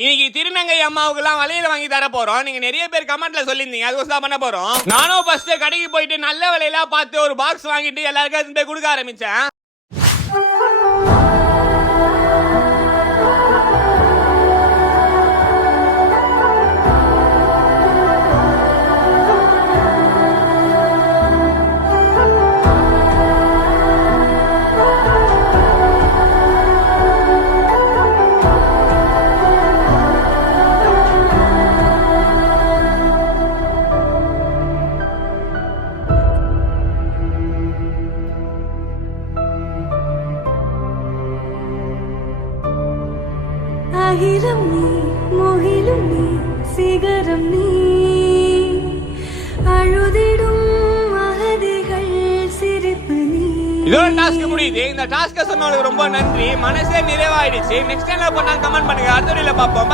இன்னைக்கு திருநங்கை அம்மாவுக்கு எல்லாம் வளையல வாங்கி தர போறோம். நீங்க நிறைய பேர் கமெண்ட்ல சொல்லிருந்தீங்க, அதுக்கோசம் பண்ண போறோம். நானும் ஃபர்ஸ்ட் கடைக்கு போயிட்டு நல்ல விலையில பார்த்து ஒரு பாக்ஸ் வாங்கிட்டு எல்லாருக்கும் போய் கொடுக்க ஆரம்பிச்சேன். அகிலம் நீ, முகிலும் நீ, சிகரம் நீ, அழுதிடும் அகதிகள் சிரிப்பு நீ. இதோட டாஸ்க் முடியுது. இந்த டாஸ்க் சொன்னவங்களுக்கு ரொம்ப நன்றி. மனசே நிறைவாயிடுச்சு. நெக்ஸ்ட் என்ன பண்ணா கமெண்ட் பண்ணுங்க. அடுத்த வீடியோல பார்ப்போம்.